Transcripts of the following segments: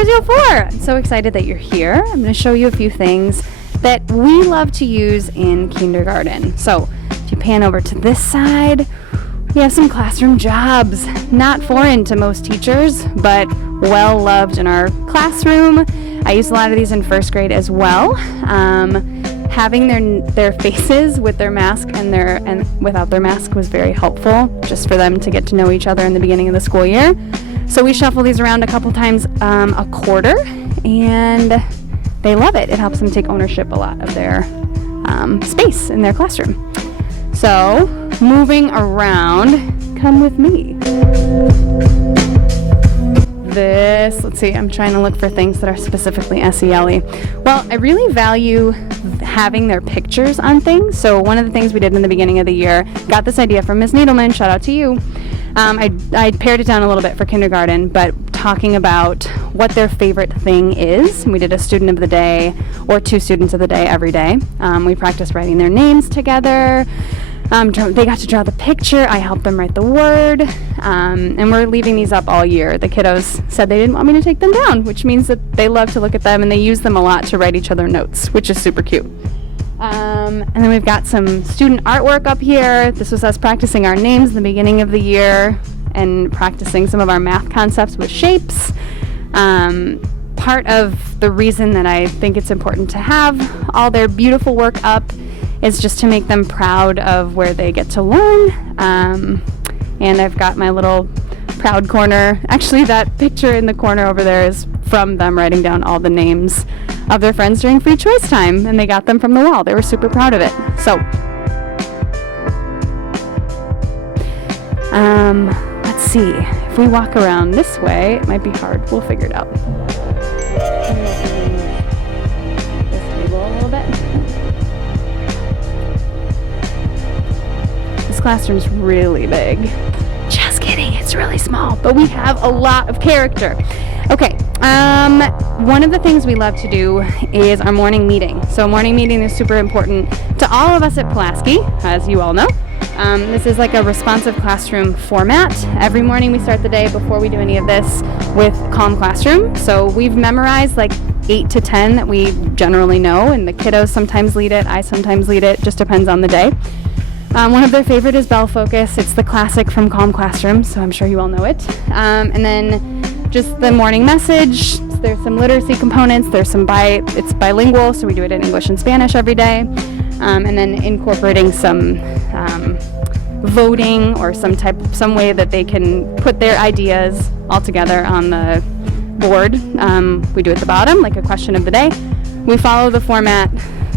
here's your 4. I'm so excited that you're here. I'm going to show you a few things that we love to use in kindergarten. So if you pan over to this side, we have some classroom jobs. Not foreign to most teachers, but well loved in our classroom. I used a lot of these in first grade as well. Having their faces with their mask and without their mask was very helpful, just for them to get to know each other in the beginning of the school year. So we shuffle these around a couple times a quarter, and they love it. It helps them take ownership a lot of their space in their classroom. So moving around, come with me. Let's see, I'm trying to look for things that are specifically SEL-y. Well, I really value having their pictures on things. So one of the things we did in the beginning of the year, got this idea from Ms. Needleman, shout out to you. I pared it down a little bit for kindergarten, but talking about what their favorite thing is. We did a student of the day or 2 students of the day every day. We practiced writing their names together. They got to draw the picture. I helped them write the word. And we're leaving these up all year. The kiddos said they didn't want me to take them down, which means that they love to look at them, and they use them a lot to write each other notes, which is super cute. And then we've got some student artwork up here. This was us practicing our names in the beginning of the year and practicing some of our math concepts with shapes. Part of the reason that I think it's important to have all their beautiful work up is just to make them proud of where they get to learn. And I've got my little proud corner. Actually, that picture in the corner over there is from them writing down all the names of their friends during free choice time, and they got them from the wall. They were super proud of it. So, let's see. If we walk around this way, it might be hard. We'll figure it out. This table a little bit. This classroom's really big. Just kidding, it's really small, but we have a lot of character. Okay, one of the things we love to do is our morning meeting. So morning meeting is super important to all of us at Pulaski, as you all know. This is like a responsive classroom format. Every morning we start the day before we do any of this with Calm Classroom. So we've memorized like 8 to 10 that we generally know, and the kiddos sometimes lead it, I sometimes lead it, just depends on the day. One of their favorite is Bell Focus. It's the classic from Calm Classroom, so I'm sure you all know it. And then just the morning message. There's some literacy components. It's bilingual, so we do it in English and Spanish every day. And then incorporating some voting or some way that they can put their ideas all together on the board. We do at the bottom, like a question of the day. We follow the format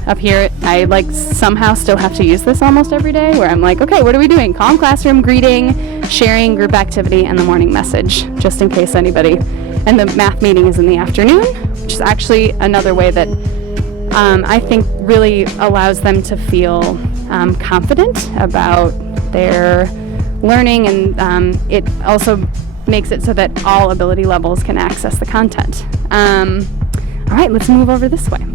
up here. I somehow still have to use this almost every day, where I'm like, okay, what are we doing? Calm Classroom, greeting, sharing, group activity, and the morning message, just in case anybody. And the math meeting is in the afternoon, which is actually another way that I think really allows them to feel confident about their learning, and it also makes it so that all ability levels can access the content. All right, let's move over this way.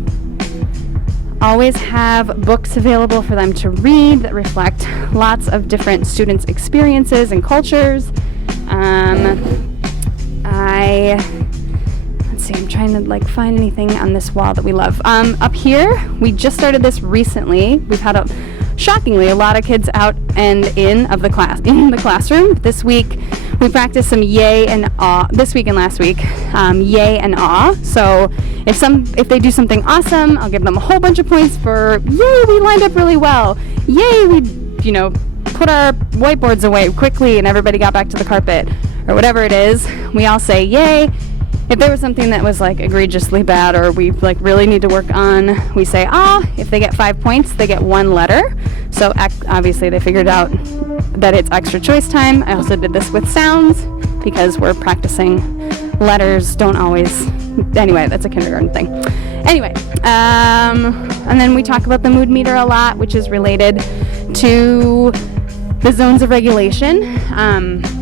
Always have books available for them to read that reflect lots of different students' experiences and cultures. Let's see, I'm trying to find anything on this wall that we love. Up here, we just started this recently. We've had shockingly a lot of kids out and in the classroom. This week we practiced some yay and awe. This week and last week, yay and awe. So if they do something awesome, I'll give them a whole bunch of points for yay, we lined up really well. Yay, we put our whiteboards away quickly and everybody got back to the carpet, or whatever it is. We all say yay. If there was something that was egregiously bad or we really need to work on, we say ah. If they get 5 points, they get 1 letter. So obviously they figured out that it's extra choice time. I also did this with sounds because we're practicing letters don't always. Anyway, that's a kindergarten thing. Anyway, and then we talk about the mood meter a lot, which is related to the zones of regulation.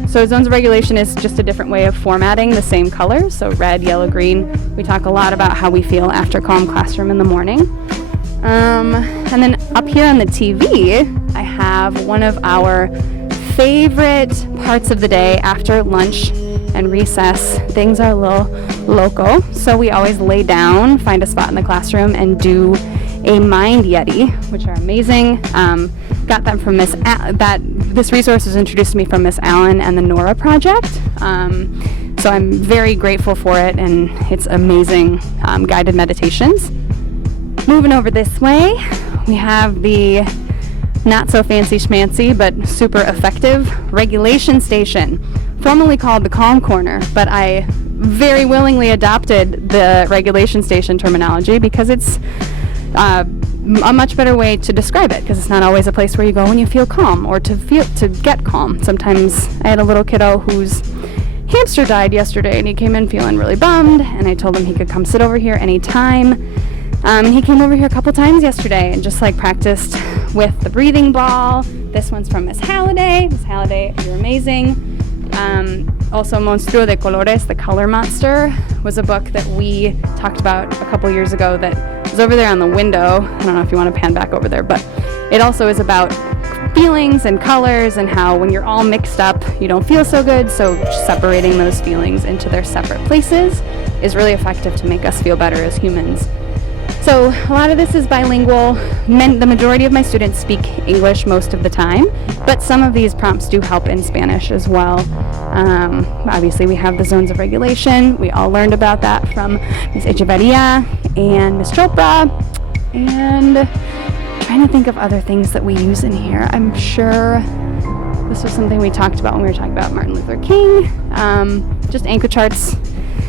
So zones of regulation is just a different way of formatting the same colors, so red, yellow, green. We talk a lot about how we feel after Calm Classroom in the morning. And then up here on the TV, I have one of our favorite parts of the day after lunch and recess, things are a little loco. So we always lay down, find a spot in the classroom, and do a mind Yeti, which are amazing. Got them from this resource was introduced to me from Miss Allen and the Nora Project. So I'm very grateful for it, and it's amazing guided meditations. Moving over this way, we have the not so fancy schmancy but super effective regulation station, formerly called the Calm Corner, but I very willingly adopted the regulation station terminology because it's a much better way to describe it, because it's not always a place where you go when you feel calm or to get calm. Sometimes I had a little kiddo whose hamster died yesterday, and he came in feeling really bummed, and I told him he could come sit over here anytime. He came over here a couple times yesterday and just practiced with the breathing ball. This one's from Miss Halliday. Miss Halliday, you're amazing. Also, Monstruo de Colores, The Color Monster, was a book that we talked about a couple years ago that is over there on the window. I don't know if you want to pan back over there, but it also is about feelings and colors and how when you're all mixed up, you don't feel so good. So separating those feelings into their separate places is really effective to make us feel better as humans. So a lot of this is bilingual. The majority of my students speak English most of the time, but some of these prompts do help in Spanish as well. Obviously, we have the zones of regulation. We all learned about that from Ms. Echeverria and Ms. Chopra. And trying to think of other things that we use in here. I'm sure this was something we talked about when we were talking about Martin Luther King. Just anchor charts.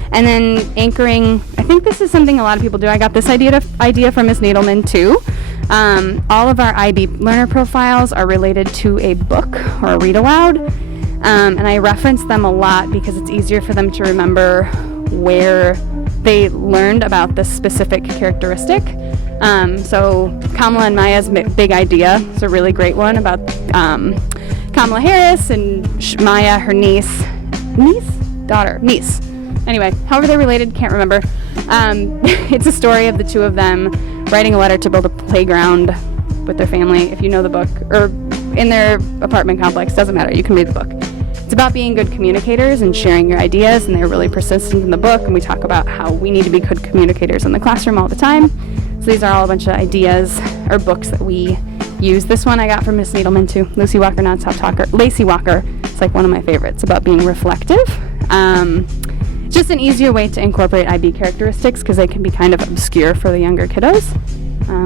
And then anchoring, I think this is something a lot of people do. I got this idea from Ms. Nadelman too. All of our IB learner profiles are related to a book or a read aloud. And I reference them a lot because it's easier for them to remember where they learned about this specific characteristic. So Kamala and Maya's big idea is a really great one about Kamala Harris and Maya, her niece. Anyway, however they're related, can't remember. It's a story of the two of them writing a letter to build a playground with their family. If you know the book, or in their apartment complex, doesn't matter, you can read the book. It's about being good communicators and sharing your ideas, and they're really persistent in the book, and we talk about how we need to be good communicators in the classroom all the time. So these are all a bunch of ideas or books that we use. This one I got from Miss Needleman too, Lucy Walker, Non-Stop Talker. Lacey Walker, it's one of my favorites, about being reflective. It's just an easier way to incorporate IB characteristics because they can be kind of obscure for the younger kiddos,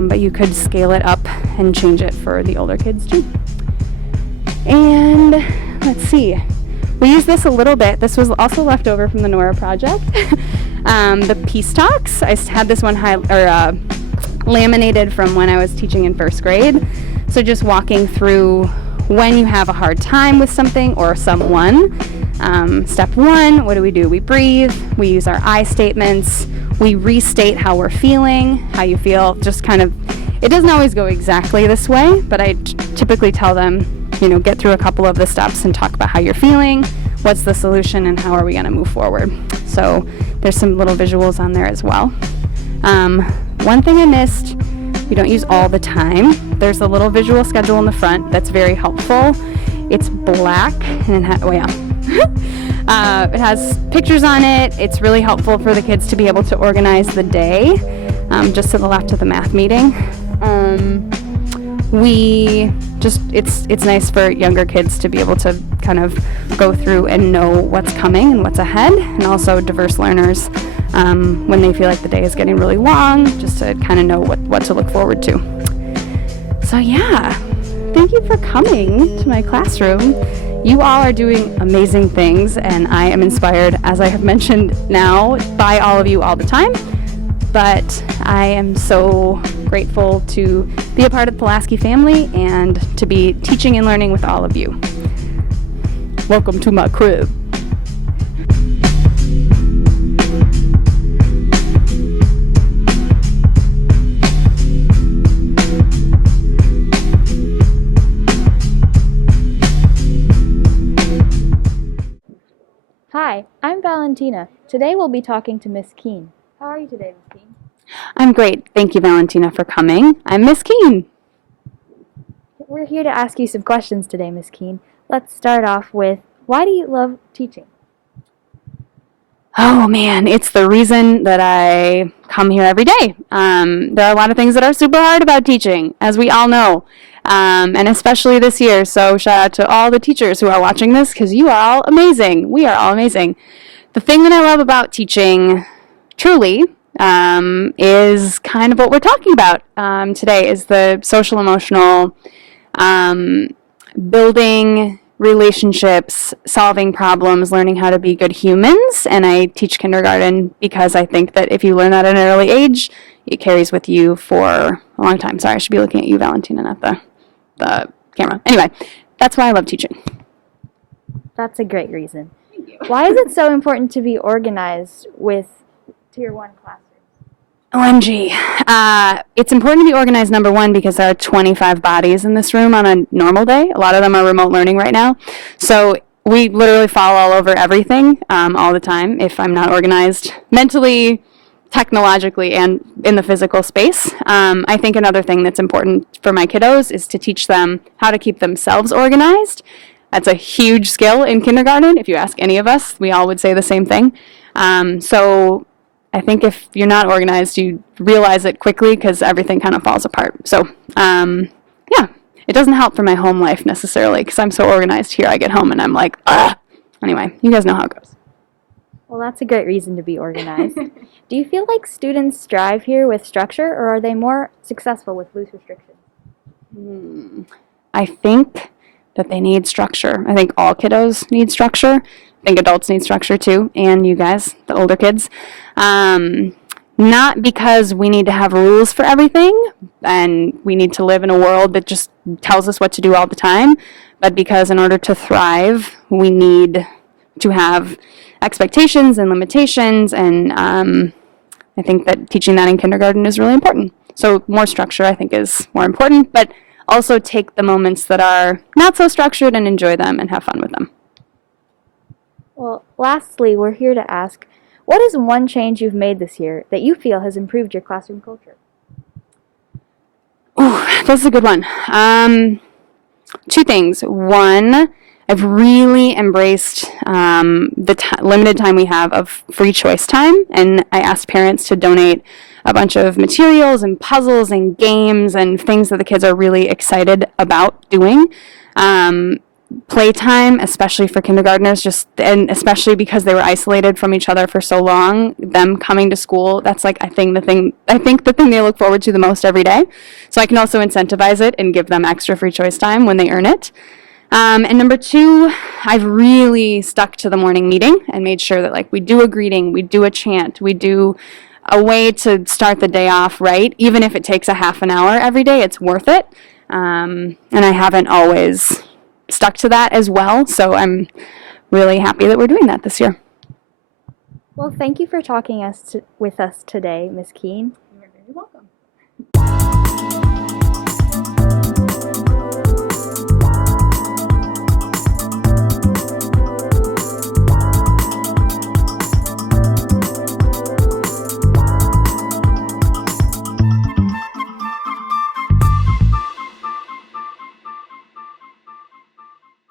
but you could scale it up and change it for the older kids too. And let's see, we use this a little bit. This was also left over from the Nora Project. The Peace Talks, I had this one laminated from when I was teaching in first grade. So just walking through when you have a hard time with something or someone. Step one, what do? We breathe, we use our I statements, we restate how we're feeling, how you feel, just kind of, it doesn't always go exactly this way, but I typically tell them, get through a couple of the steps and talk about how you're feeling, what's the solution, and how are we going to move forward. So there's some little visuals on there as well. One thing I missed, we don't use all the time, there's a little visual schedule in the front that's very helpful. It's black, and it has pictures on it. It's really helpful for the kids to be able to organize the day, just to the left of the math meeting. It's nice for younger kids to be able to kind of go through and know what's coming and what's ahead, and also diverse learners when they feel like the day is getting really long, just to kind of know what to look forward to. So yeah, thank you for coming to my classroom. You all are doing amazing things, and I am inspired, as I have mentioned now, by all of you all the time. But I am so grateful to be a part of the Pulaski family and to be teaching and learning with all of you. Welcome to my crib. Hi, I'm Valentina. Today we'll be talking to Miss Keene. How are you today, Miss Keene? I'm great. Thank you, Valentina, for coming. I'm Miss Keene. We're here to ask you some questions today, Miss Keene. Let's start off with, why do you love teaching? Oh man, it's the reason that I come here every day. There are a lot of things that are super hard about teaching, as we all know, and especially this year. So shout out to all the teachers who are watching this, because you are all amazing. We are all amazing. The thing that I love about teaching, truly, is kind of what we're talking about today, is the social emotional building relationships, solving problems, learning how to be good humans. And I teach kindergarten because I think that if you learn that at an early age, it carries with you for a long time. Sorry, I should be looking at you, Valentina, not the camera. Anyway, that's why I love teaching. That's a great reason. Thank you. Why is it so important to be organized with Tier 1 classrooms? OMG. It's important to be organized, number one, because there are 25 bodies in this room on a normal day. A lot of them are remote learning right now. So we literally fall all over everything all the time if I'm not organized mentally, technologically, and in the physical space. I think another thing that's important for my kiddos is to teach them how to keep themselves organized. That's a huge skill in kindergarten. If you ask any of us, we all would say the same thing. So I think if you're not organized, you realize it quickly because everything kind of falls apart. So, yeah, it doesn't help for my home life necessarily because I'm so organized here. I get home and I'm like, ah. Anyway, you guys know how it goes. Well, that's a great reason to be organized. Do you feel like students strive here with structure, or are they more successful with loose restrictions? I think that they need structure. I think all kiddos need structure. I think adults need structure too, and you guys, the older kids. Not because we need to have rules for everything and we need to live in a world that just tells us what to do all the time, but because in order to thrive, we need to have expectations and limitations, and I think that teaching that in kindergarten is really important. So more structure, I think, is more important, but also take the moments that are not so structured and enjoy them and have fun with them. Well, lastly, we're here to ask, what is one change you've made this year that you feel has improved your classroom culture? Ooh, that's a good one. Two things. One, I've really embraced the limited time we have of free choice time, and I asked parents to donate a bunch of materials and puzzles and games and things that the kids are really excited about doing. Playtime, especially for kindergartners, and especially because they were isolated from each other for so long, them coming to school, that's like the thing they look forward to the most every day. So I can also incentivize it and give them extra free choice time when they earn it. And number two, I've really stuck to the morning meeting and made sure that we do a greeting, we do a chant, we do a way to start the day off right. Even if it takes a half an hour every day, it's worth it. And I haven't always stuck to that as well, so I'm really happy that we're doing that this year. Well, thank you for talking with us today, Ms. Keene.